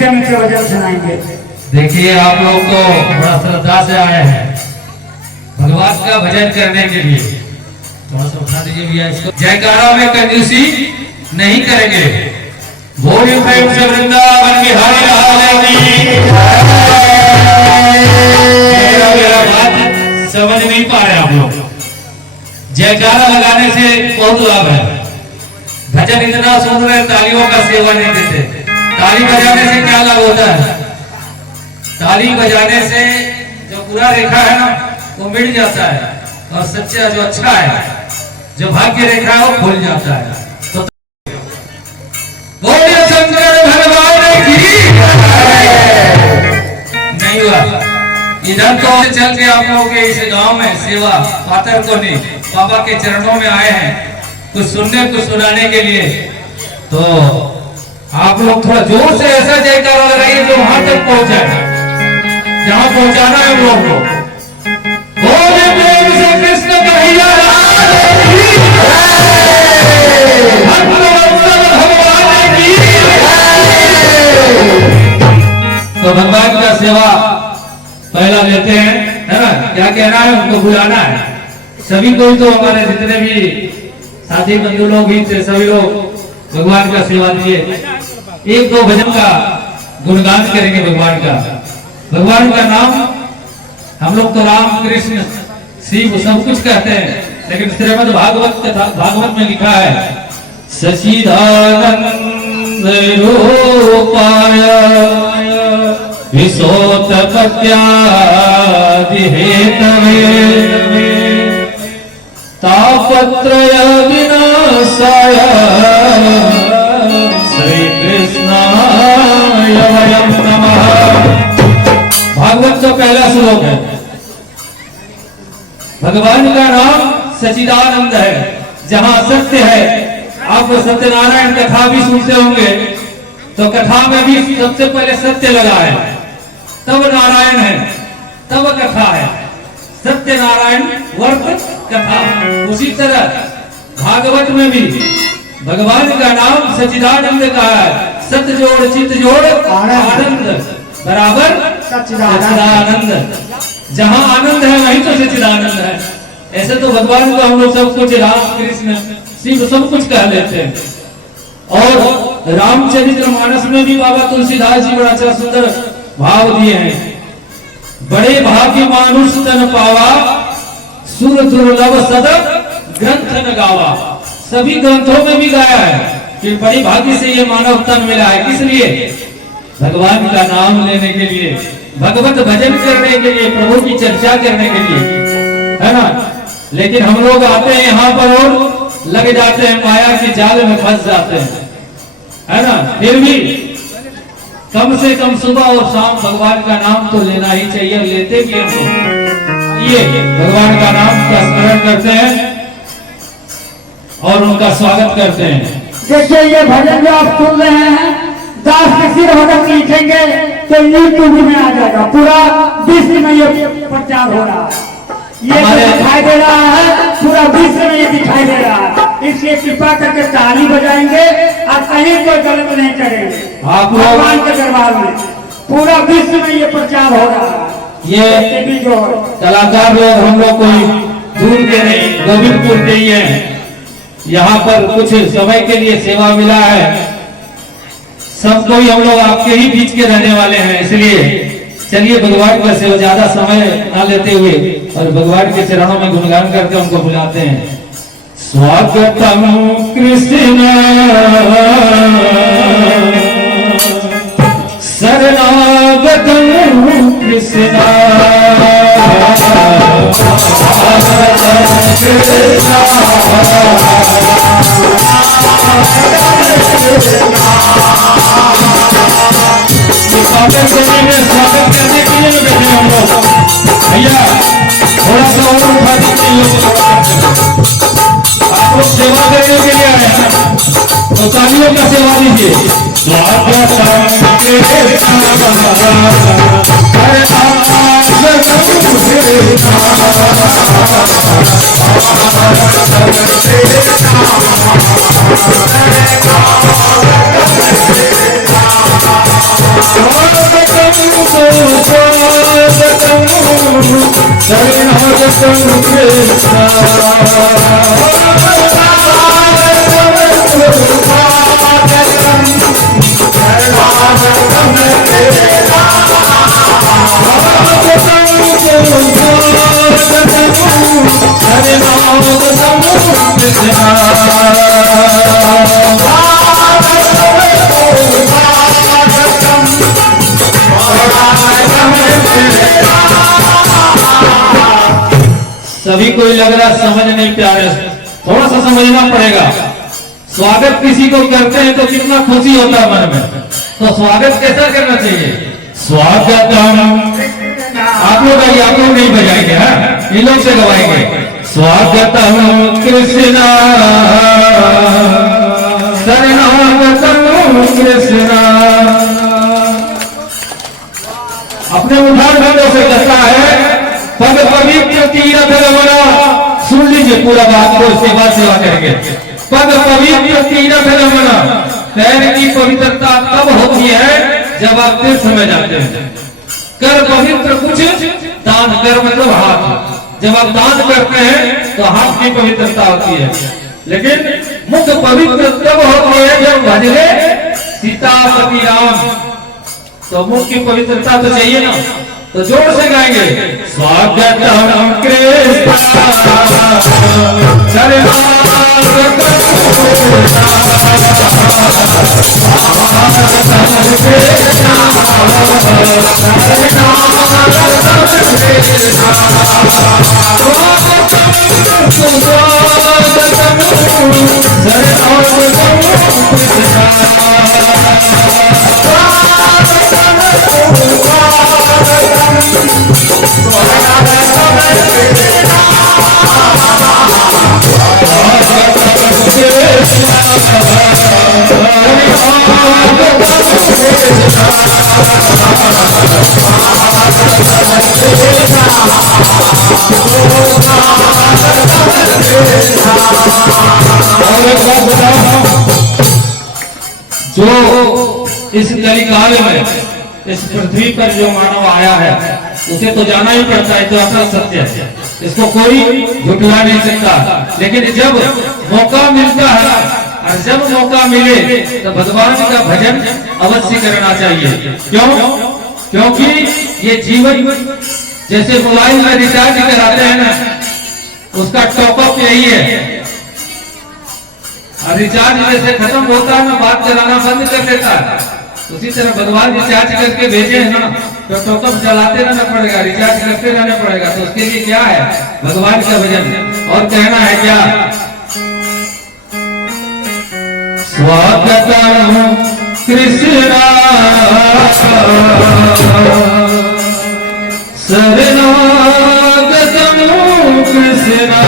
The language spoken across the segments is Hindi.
मीठे मीठे भजन सुनाएंगे। देखिए आप लोग तो बड़ा श्रद्धा से आए हैं भगवान का भजन करने के लिए। थोड़ा सा उठा दीजिए भैया इसको। जयकारा में कंजूसी नहीं करेंगे। भोरी प्रेम से वृंदावन की हरि लाल की। मेरा बात समझ नहीं पा रहे आप लोग। जयकारा लगाने से बहुत लाभ है। भजन इतना सुन रहे तालियों का सेवा नहीं देते। ताली बजाने से क्या लाभ होता है? ताली बजाने से जो पूरा रेखा है ना वो मिट जाता है और सच्चा जो अच्छा है जो भाग्य रेखा है वो खुल जाता है। तो बोलिए शंकर भगवान की। नहीं हुआ इधर तो चल के आप लोगों के इस गांव में सेवा पातर को नहीं बाबा के चरणों में आए हैं कुछ सुनने कुछ सुनाने के लिए। तो आप लोग थोड़ा जोर से ऐसा जयकारा लगाइए जो वहां तक पहुंचे जहां पहुंचाना है हम लोग को। बोले प्रेम से कृष्ण कन्हैया भगवान की। तो भगवान का सेवा पहला लेते हैं है ना। क्या कहना है उनको बुलाना है सभी कोई। तो हमारे जितने भी साथी बंधु लोग भी थे सभी लोग भगवान का सेवा दिए। एक दो भजन का गुणगान करेंगे भगवान का। भगवान का नाम हम लोग तो राम कृष्ण शिव सब कुछ कहते हैं लेकिन श्रीमद् भागवत कथा भागवत में लिखा है सच्चिदानंद रूपाय विशोत्पत्त्यादि हेतवे तापत्रय विनाशाय श्री कृष्णाय वयं नमः। भागवत का पहला श्लोक है। भगवान का नाम सच्चिदानंद है। जहां सत्य है आप सत्यनारायण कथा भी सुनते होंगे तो कथा में भी सबसे पहले सत्य लगा है तब नारायण है तब कथा है। सत्य नारायण वर्त कथा। उसी तरह भागवत में भी भगवान का नाम सच्चिदानंद का है। सत्य जोड़ चित्त जोड़ आनंद बराबर सच्चिदानंद। जहां आनंद है वहीं तो सच्चिदानंद है। ऐसे तो भगवान को हम लोग सब कुछ राम कृष्ण शिव सब कुछ कह लेते हैं। और रामचरितमानस में भी बाबा तुलसीदास जी बड़ा अच्छा सुंदर भाव दिए हैं। बड़े भाग्य मानुष तन पावा सुर दुर्लभ सदक ग्रंथ न गावा। सभी ग्रंथों में भी गाया है कि बड़ी भाग्य से ये मानव तन मिला है। किस लिए? भगवान का नाम लेने के लिए भगवत भजन करने के लिए प्रभु की चर्चा करने के लिए है ना। लेकिन हम लोग आते हैं यहाँ पर और लग जाते हैं माया के जाल में फंस जाते हैं है ना। फिर भी कम से कम सुबह और शाम भगवान का नाम तो लेना ही चाहिए। और लेते भी हम ये भगवान का नाम का स्मरण करते हैं और उनका स्वागत करते हैं। देखिए ये भजन जो आप सुन रहे हैं दास के सिर भजन लिखेंगे तो यूट्यूब में आ जाएगा। पूरा विश्व में ये प्रचार हो रहा है। ये दिखाई दे रहा है पूरा विश्व में ये दिखाई दे रहा है। इसलिए कृपा करके ताली बजाएंगे और कहीं कोई गलत नहीं करेंगे। भगवान के दरबार में पूरा विश्व में ये प्रचार हो रहा है। ये जो कलाकार लोग हम लोग कोई दूर के नहीं गोविंदपुर के ही हैं। यहाँ पर कुछ समय के लिए सेवा मिला है। सब कोई हम लोग आपके ही बीच के रहने वाले हैं। इसलिए चलिए भगवान का सेवा ज्यादा समय ना लेते हुए और भगवान के चरणों में गुणगान करके उनको बुलाते हैं। स्वागतम कृष्ण शरणागतम कृष्ण स्वागत करने के लिए बैठे हम लोग। भैया थोड़ा सा और उठा दीजिए। आप लोग सेवा करने के लिए आए हैं तो तालियों का सेवा दीजिए। स्वागत सभी कोई लग रहा समझ नहीं प्यारे, थोड़ा सा समझना पड़ेगा। स्वागत किसी को करते हैं तो कितना खुशी होता है मन में, तो स्वागत कैसा करना चाहिए? स्वागतम, आप लोग आइए, आप लोग नहीं बजाएंगे, हाँ इन लोग से गवाएंगे। स्वागतम कृष्णा शरणागतम कृष्णा। अपने उदाहरण शब्दों से कहता है पग पवित्र तीर्थ रमना। सुन लीजिए पूरा बात को, उसके बाद सेवा करेंगे। पग पवित्र तीर्थ रमना, पैर की पवित्रता तब होती है जब आप तीर्थ में जाते हैं। कर पवित्र कुछ दान कर, मतलब हाथ, जब आप दान करते हैं तो हाथ की पवित्रता होती है। लेकिन मुख पवित्र तब होती है जब भजले सीतापति राम, तो मुख की पवित्रता तो चाहिए ना, तो जोर से गाएंगे। स्वागतम कृष्ण जो इस कलिकाल में इस पृथ्वी पर जो मानव आया है उसे तो जाना ही पड़ता है, तो अपना सत्य है, इसको कोई झुठला नहीं सकता। लेकिन जब मौका मिलता है और जब मौका मिले तो भगवान का भजन अवश्य करना चाहिए। क्यों? क्योंकि ये जीवन जैसे मोबाइल में रिचार्ज कराते हैं ना, उसका टॉपअप यही है। और रिचार्ज जैसे खत्म होता है ना, बात कराना बंद कर देता है, उसी तरह भगवान रिचार्ज करके भेजे है ना, तो टॉपअप चलाते रहना पड़ेगा, रिचार्ज करते रहना पड़ेगा। तो उसके लिए क्या है? भगवान का भजन। और कहना है क्या? स्वागतम कृष्णा शरणागतम कृष्णा।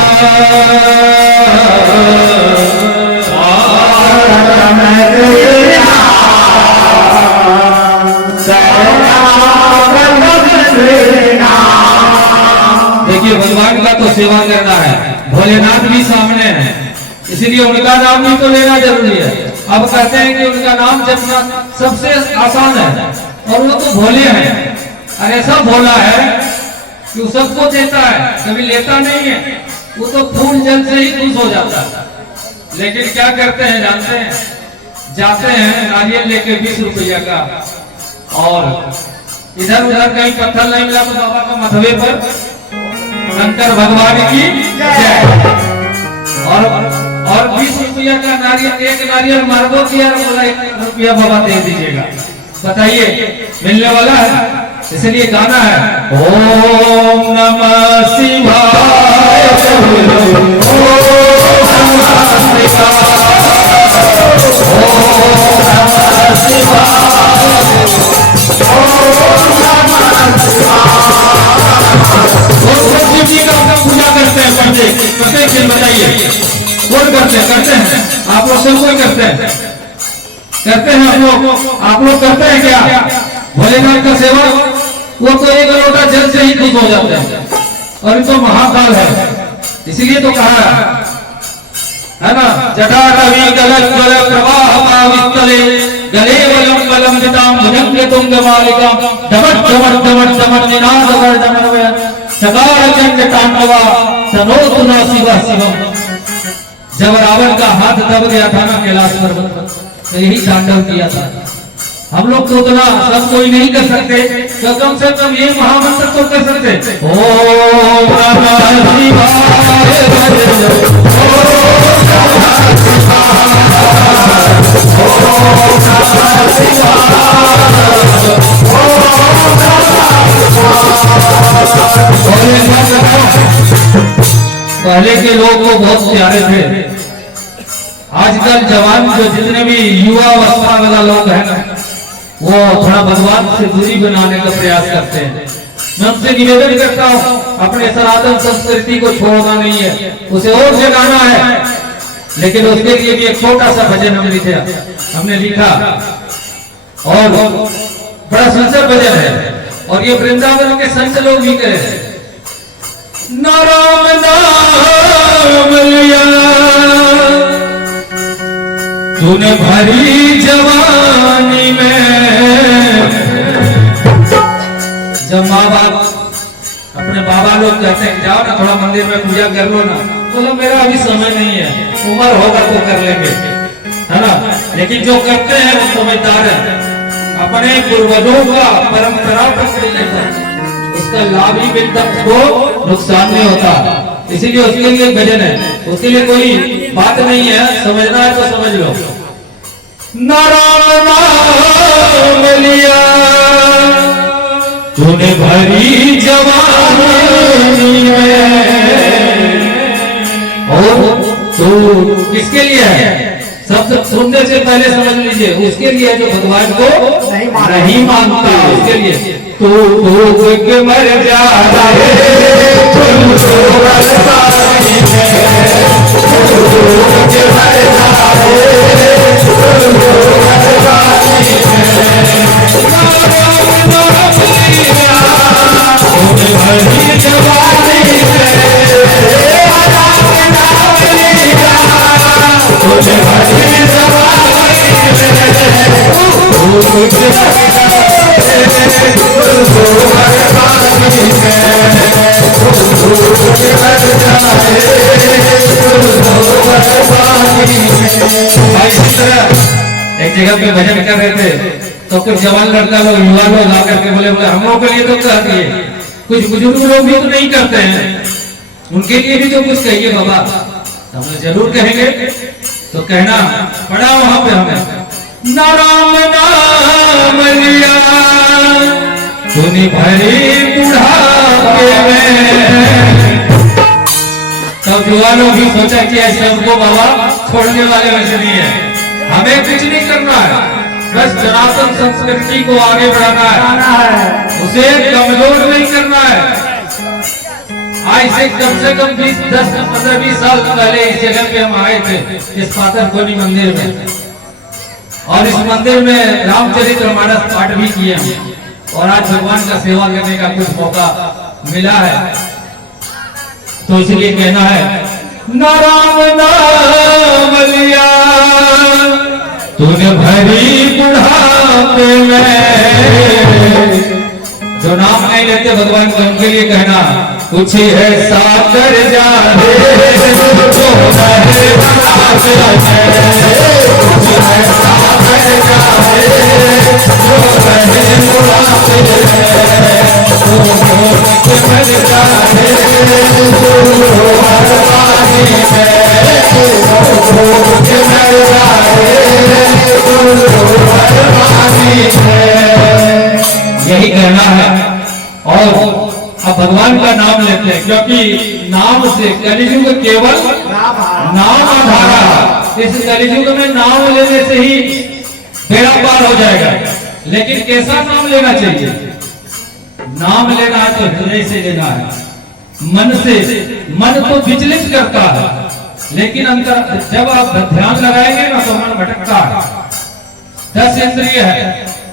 देखिए भगवान का तो सेवा करना है, भोलेनाथ भी सामने है, इसलिए उनका नाम भी तो लेना जरूरी है। अब कहते हैं कि उनका नाम जपना सबसे आसान है, और वो तो भोले हैं। और ऐसा भोला है कि वो सबको देता है, कभी लेता नहीं है। वो तो फूल जल से ही खुश हो जाता है। लेकिन क्या करते हैं जानते हैं? जाते हैं नारियल लेके 20 रुपया का, और इधर उधर कहीं पत्थर नहीं मिला तो बाबा का मथवे पर शंकर भगवान की जय। और 20 रुपया का नारियल, एक नारियल मार्गो किया, बोला 1 रुपया बाबा दे दीजिएगा। बताइए मिलने वाला है? इसलिए गाना है ओम नमः शिवाय, ओम नमः शिवाय, ओम नमः शिवाय, ओम नमः शिवाय। शिव जी का पूजा करते हैं पंडित, फिर बताइए कौन करते हैं? आप लोग सब कोई करते हैं आप लोग करते हैं क्या? भोलेनाथ का सेवा, वो तो 1 लोटा जल से ही खुश हो जाते हैं, और ये तो महाकाल है। इसीलिए तो कहा है ना, जटा रवि गलत गल प्रवाह पावितले गले वलम वलम दिताम भुजंग तुंग मालिका डमट डमट डमट डमट निनाद वर्धनवय चकार चंड तांडवा तनोतु न शिवा शिवम। जब रावण का हाथ दब गया था ना कैलाश पर्वत पर, तो यही तांडव किया था। हम लोग तो उतना सब कोई नहीं कर सकते, तो कम से कम ये महामंत्र तो कर सकते। ओम नमः शिवाय पहले के लोग वो बहुत प्यारे थे। आजकल जवान जो जितने भी युवा अवस्था वाला लोग हैं ना, वो थोड़ा भगवान से दूरी बनाने का प्रयास करते हैं। मैं उनसे निवेदन करता हूँ, अपने सनातन संस्कृति को छोड़ना नहीं है, उसे और जगाना है। लेकिन उसके लिए भी एक छोटा सा भजन हमने लिखा और बड़ा सुंदर भजन है, और ये वृंदावन के संत लोग भी कहे। नाम नाम लिया तूने भरी जवानी में। जब माँ बाप अपने बाबा लोग कहते हैं जाओ ना थोड़ा मंदिर में पूजा कर लो ना, बोलो मेरा अभी समय नहीं है, उम्र होगा तो कर लेंगे, है ना। लेकिन जो करते हैं वो समझदार है, अपने पूर्वजों का परंपरा उसका लाभ ही मिलता, उसको नुकसान नहीं होता। इसीलिए उसके लिए भजन है, उसके लिए कोई बात नहीं है, समझना है तो समझ लो। नाम नाम लिया तूने भरी जवानी में। और तो किसके लिए है? सब सुनने से पहले समझ लीजिए, उसके लिए जो भगवान को नहीं मानता, उसके लिए। तू मर जा एक जगह पे भजन कर रहे थे, तो कुछ जवान लड़का लोग, युवा लोग आकर के बोले हम लोगों के लिए तो कर दिए, कुछ बुजुर्ग लोग भी तो नहीं करते हैं, उनके लिए भी तो कुछ कहिए बाबा। हम जरूर कहेंगे, तो कहना पड़ा वहां पे हमें। नाम नाम लिया तूने भरी बुढ़ापे में। तब युवानों भी सोचा कि ऐसे हमको बाबा छोड़ने वाले वैसे नहीं है, हमें कुछ नहीं करना है, बस सनातन संस्कृति को आगे बढ़ाना है, उसे कमजोर नहीं करना है। आज से कम 20, 10, 15, 20 साल पहले इस जगह पे हम आए थे, इस पाथरकोनी मंदिर में, और इस मंदिर में रामचरितमानस पाठ भी किए हैं, और आज भगवान का सेवा करने का कुछ मौका मिला है। तो इसलिए कहना है नाम नाम लिया तूने भरी बुढ़ापे में। जो नाम नहीं लेते भगवान को, उनके लिए कहना कुछ है साकर जाने जो है बुढ़ापे में, कुछ है साकर जाने जो है बुढ़ापे में, तो मर जाने यही कहना है। और अब भगवान का नाम लेते हैं, क्योंकि नाम से कलियुग केवल नाम आधारा। इस कलियुग में नाम लेने से ही बेड़ा पार हो जाएगा। लेकिन कैसा नाम लेना चाहिए? नाम लेना है तो हृदय से लेना है, मन से। मन तो विचलित करता है, लेकिन अंतर जब आप ध्यान लगाएंगे ना तो मन भटकता है। 10 इंद्रिय है,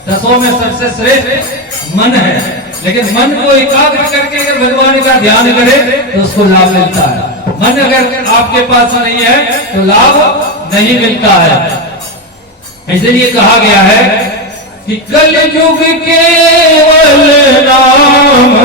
10 में सबसे श्रेष्ठ मन है, लेकिन मन को एकाग्र करके अगर भगवान का ध्यान करे तो उसको लाभ मिलता है। मन अगर आपके पास नहीं है तो लाभ नहीं मिलता है। इसलिए कहा गया है कि कलयुग केवल नाम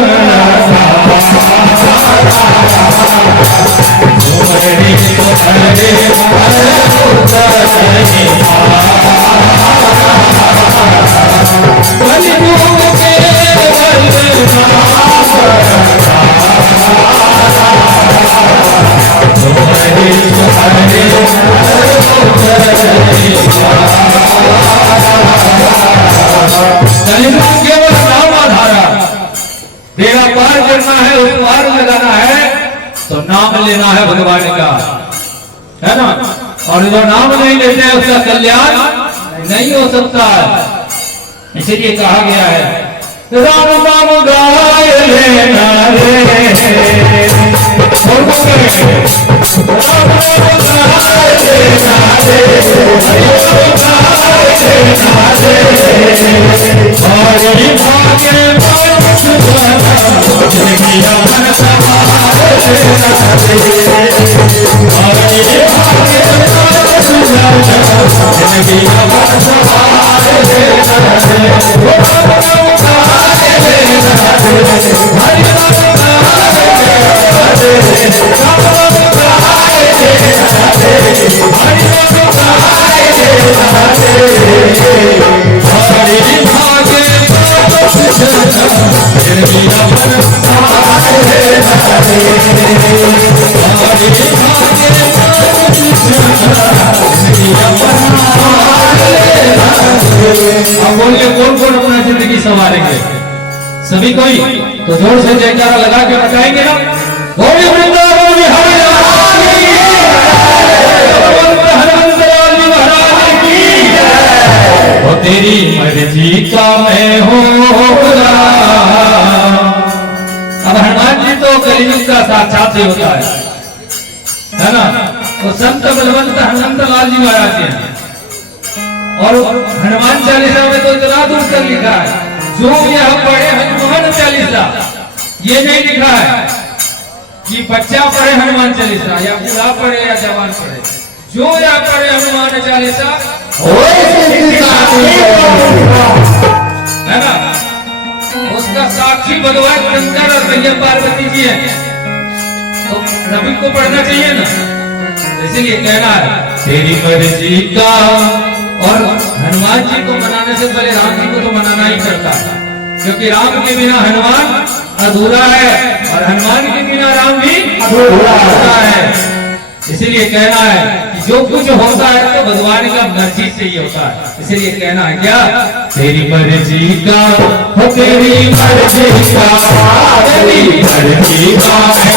केवल नाम आधारा, बेड़ा पार करना है, उस पार लगाना है तो नाम लेना है भगवान का, है ना। और जो नाम नहीं लेते हैं उसका कल्याण नहीं हो सकता है। इसीलिए कहा गया है राम नाम गाय लेना रे, और वो करेंगे राम नाम गाय लेना रे, हरि भाग्य अब बोलिए कौन कौन अपना जिंदगी संवारेंगे? सभी कोई तो जोर से जयकारा लगा के बताएंगे ना, बोलिए वृंदावन बिहारी लाल की जय, वो तेरी मर्जी का मैं हूँ खुदा। अब हनुमान जी तो कलियुग का साक्षात ही होता है ना। वो संत बलवंत हनुमंत लाल जी महाराज हैं, और हनुमान चालीसा में तो इतना दूर तक लिखा है, जो यह पढ़े हनुमान चालीसा, ये नहीं लिखा है कि बच्चा पढ़े हनुमान चालीसा या बूढ़ा पढ़े या जवान पढ़े, जो यह पढ़े हनुमान चालीसा है ना, उसका साक्षी भगवान शंकर और मैया पार्वती जी है, तो सभी को पढ़ना चाहिए ना। इसीलिए कहना है तेरी मर्जी का, और हनुमान जी को मनाने से पहले राम जी को तो मनाना ही पड़ता है, क्योंकि राम के बिना हनुमान अधूरा है और हनुमान के बिना राम भी अधूरा है। इसीलिए कहना है कि जो कुछ होता है तो भगवान का मर्जी से ही होता है। इसीलिए कहना है क्या, तेरी मर्जी का हो, तेरी मर्जी का, तेरी मर्जी का है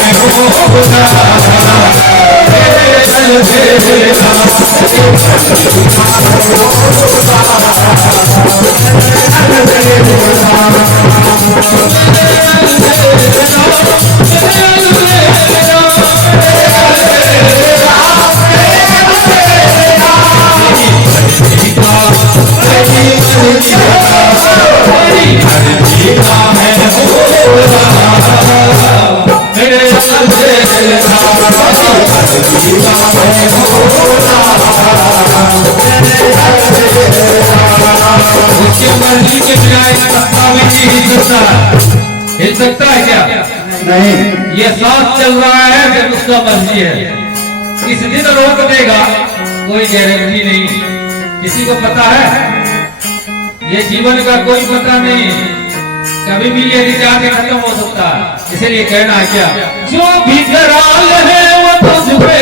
हिल सकता है क्या? नहीं, ये सांस चल रहा है जब उसका मर्जी है, किस दिन रोक देगा कोई गारंटी नहीं, किसी को पता है? ये जीवन का कोई पता नहीं, कभी भी ये रिचार्ज खत्म हो सकता है। इसलिए कहना है क्या, जो भी कराल है वो तुझ पे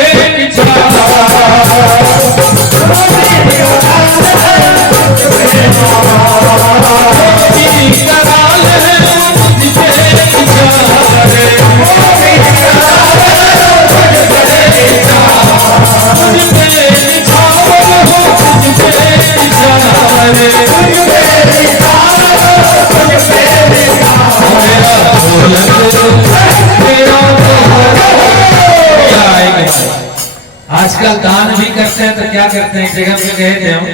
आजकल दान भी करते हैं तो क्या करते हैं, जगह पे गए थे हम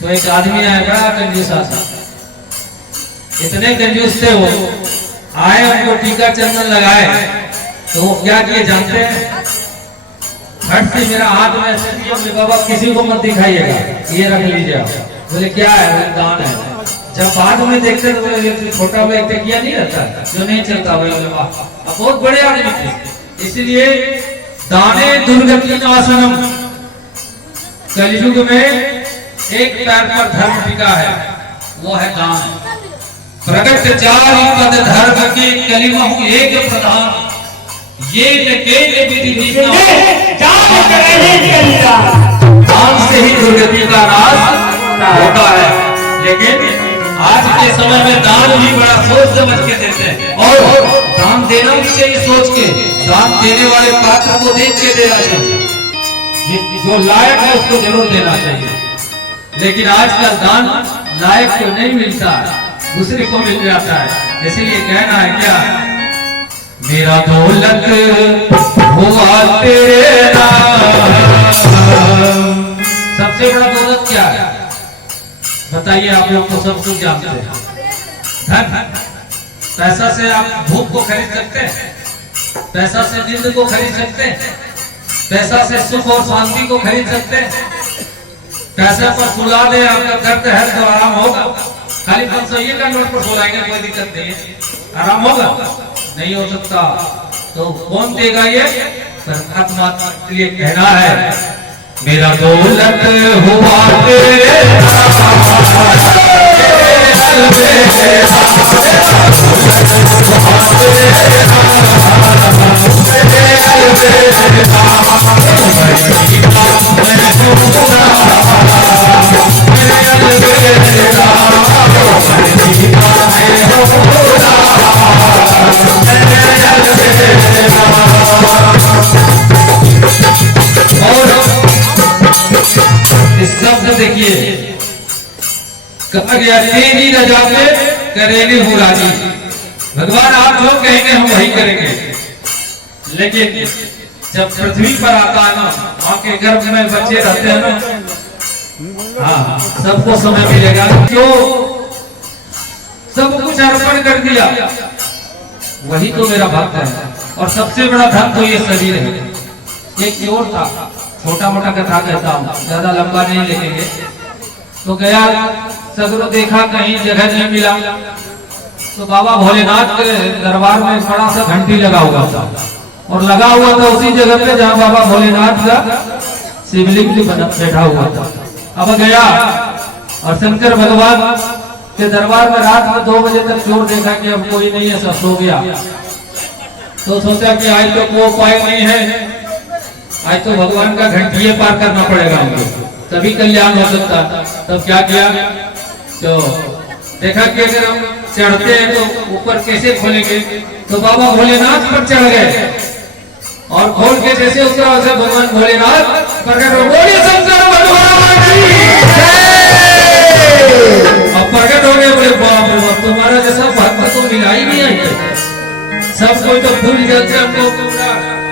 तो एक आदमी आया, बड़ा कंजूस आदमी, इतने कंजूस थे वो, आए उनको टीका चंदन लगाए तो वो क्या किए जानते हैं, फट से मेरा हाथ में ऐसे बाबा किसी को मत दिखाइएगा, ये रख लीजिए। बोले क्या है? दान है। जब बाद में देखते तो बोले, ये छोटा हुआ एक तकिया नहीं रहता जो नहीं चलता, बोले वाह अब बहुत बड़े आदमी थे। इसलिए दाने दुर्गति नाशनम, कलयुग में एक पैर पर धर्म टिका है, वो है दान। प्रगट चार पद धर्म के कलिमहु एक प्रधान, ये के विधि दान से ही दुर्गति का नाश होता है। लेकिन आज के समय में दान भी बड़ा सोच समझ के देते हैं, और दान देना भी चाहिए सोच के, दान देने वाले पात्र को देख के देना चाहिए, जो लायक है उसको जरूर देना चाहिए। लेकिन आजकल दान लायक को नहीं मिलता, दूसरे को मिल जाता है। इसलिए कहना है क्या, मेरा दौलत हुआ तेरे नाम। सबसे बड़ा दौलत क्या है बताइए, आप लोग तो सब कुछ जानते हैं। धन, पैसा से आप भूख को खरीद सकते हैं, पैसा से नींद को खरीद सकते हैं, पैसा से सुख और शांति को खरीद सकते हैं। पैसे पर सुला दे, आपका दर्द है तो आराम होगा। खाली 500 का नोट पर सुलाएंगे कोई दिक्कत नहीं है, आराम होगा? नहीं हो सकता। तो कौन देगा ये? परमात्मा के लिए कहना है, मेरा दौलत हुआ तेरे शब्द देखिए, कहा गया तेरी रजा पे करेंगे हो राजी। भगवान आप जो कहेंगे हम वही करेंगे। लेकिन जब पृथ्वी पर आता है ना, माँ के गर्भ में बच्चे रहते हैं ना, हाँ सबको समय मिलेगा। क्यों? सब कुछ अर्पण कर दिया, वही तो मेरा भक्त है। और सबसे बड़ा धन तो ये शरीर है। एक चोर था, छोटा मोटा कथा कहता हूँ, ज्यादा लंबा नहीं लिखेंगे। तो गया, सगरो देखा, कहीं जगह नहीं मिला, तो बाबा भोलेनाथ के दरबार में बड़ा सा घंटी लगा हुआ था, और लगा हुआ था उसी जगह पे जहाँ बाबा भोलेनाथ का शिवलिंग भी बैठा हुआ था। अब गया और शंकर भगवान के दरबार में रात में 2 बजे तक चोर देखा कि अब कोई नहीं है, सब सो गया। तो सोचा कि आज तो कोई उपाय नहीं है, आज तो भगवान का घंटिये पार करना पड़ेगा हमको, तभी कल्याण हो सकता। तब क्या किया, तो देखा कि अगर हम चढ़ते हैं तो ऊपर कैसे खोलेंगे, तो बाबा भोलेनाथ पर चढ़ गए, और खोल के जैसे उतरा वैसे भगवान भोलेनाथ प्रकट हो गए। शंकर भगवान की जय। अब प्रकट हो गए, बोले बाप रे बाप, तुम्हारा जैसा भक्त तो मिला ही नहीं है। सब कोई तो भूल जाते, हमको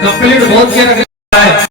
कंप्लीट बहुत के रख है।